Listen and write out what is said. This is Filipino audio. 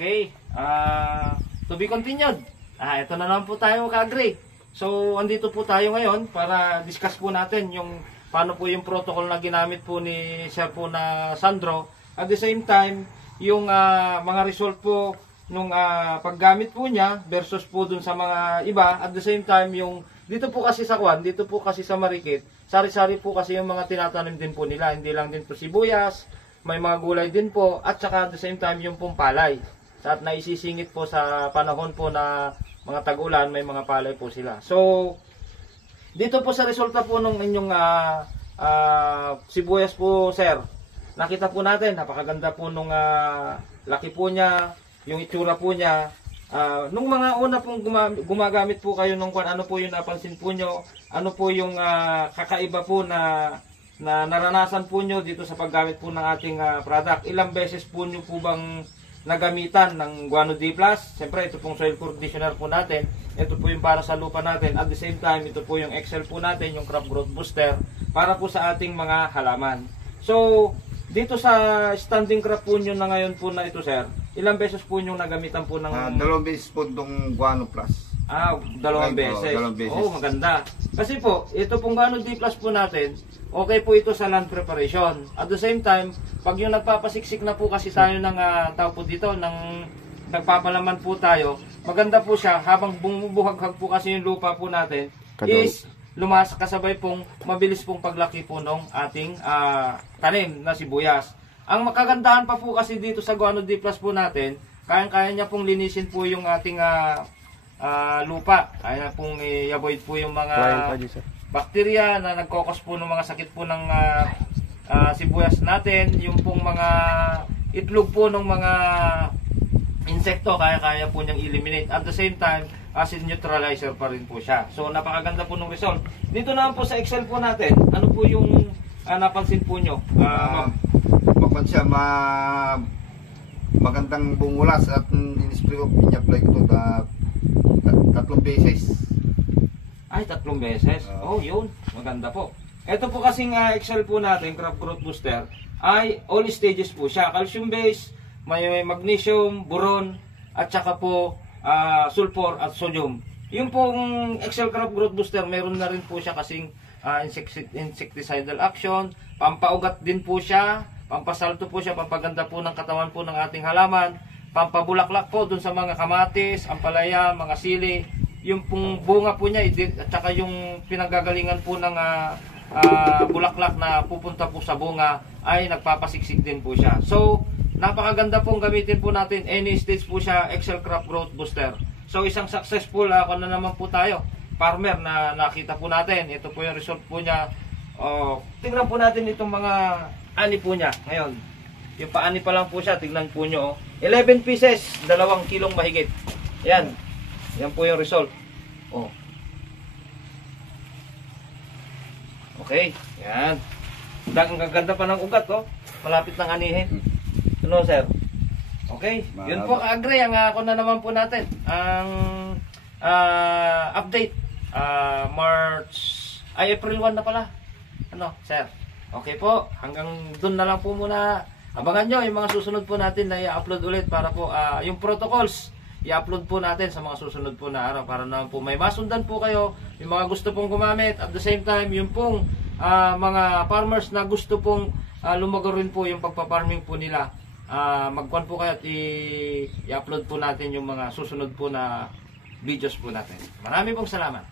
Okay. To be continued. Ito na naman po tayo ka-agree. So, andito po tayo ngayon para discuss po natin yung paano po yung protocol na ginamit po ni Sir po na Sandro. At the same time, yung mga result po nung paggamit po niya versus po dun sa mga iba. At the same time, yung dito po kasi sa Kwan, dito po kasi sa Marikit, sari-sari po kasi yung mga tinatanim din po nila. Hindi lang din po sibuyas, may mga gulay din po, at saka at the same time yung pong palay. At naisisingit po sa panahon po na mga tag-ulan, may mga palay po sila. So, dito po sa resulta po nung inyong sibuyas po, sir, nakita po natin, napakaganda po nung laki po niya, yung itsura po niya. Nung mga una pong gumagamit po kayo nung ano po yung napansin po nyo, ano po yung kakaiba po na naranasan po nyo dito sa paggamit po ng ating product. Ilang beses po nyo po bang nagamitan ng Guano D+? Siyempre ito pong soil conditioner po natin, ito po yung para sa lupa natin, at the same time ito po yung Excel po natin, yung crop growth booster para po sa ating mga halaman. So dito sa standing crop po nyo na ngayon po na ito, sir, ilang beses po nyo nagamitan po ng... 2 beses po itong Guano Plus. 2 beses. Oh, maganda. Kasi po, ito pong Guano D+ po natin, okay po ito sa land preparation. At the same time, pag yung nagpapasiksik na po kasi tayo ng tao po dito, nagpapalaman po tayo, maganda po siya habang bumubuhaghag po kasi yung lupa po natin, is kasabay pong mabilis pong paglaki po ng ating tanim na sibuyas. Ang makagandahan pa po kasi dito sa Guano D+ po natin, kayang-kaya niya pong linisin po yung ating lupa. Kaya na pong i-avoid po yung mga bakterya na nagkokos po ng mga sakit po ng sibuyas natin. Yung pong mga itlog po ng mga insekto, kaya-kaya po niyang eliminate. At the same time, acid neutralizer pa rin po siya. So, napakaganda po ng result. Dito naman po sa Excel po natin, ano po yung napansin po nyo? Mapansin magandang bumulas at in-spray ko, in-apply ko ito 3 beses. Ay, 3 beses? Oh, yun. Maganda po. Ito po kasing Excel po natin, crop growth booster, ay all stages po siya. Calcium base, may magnesium, boron, at saka po sulfur at sodium. Yung pong Excel crop growth booster, meron na rin po siya kasing insecticidal action, pampaugat din po siya, pampasalto po siya, pampaganda po ng katawan po ng ating halaman, pampabulaklak po dun sa mga kamatis, ampalaya, mga sili, yung pong bunga po niya, at saka yung pinanggagalingan po ng bulaklak na pupunta po sa bunga, ay nagpapasiksik din po siya. So, napakaganda pong gamitin po natin, any stage po siya, Excel crop growth booster. So, isang successful na naman po tayo, farmer na nakita po natin. Ito po yung result po niya. Tingnan po natin itong mga ani po niya ngayon. Yung paani pa lang po siya, tingnan po nyo. 11 pieces, 2 kilong mahigit. Yan. Yan po yung result. Okay. Yan. Ang ganda pa ng ugat, malapit ng anihin. Ano, sir? Okay. Yun po, ka-agree. Ang ako na naman po natin. Ang update. April 1 na pala. Ano, sir? Okay po. Hanggang dun na lang po muna. Abangan nyo yung mga susunod po natin na i-upload ulit para po yung protocols i-upload po natin sa mga susunod po na araw para naman po may masundan po kayo yung mga gusto pong gumamit. At the same time, yung pong mga farmers na gusto pong lumago rin po yung pagpaparming po nila. Magkuhan po kayo at i-upload po natin yung mga susunod po na videos po natin. Marami pong salamat.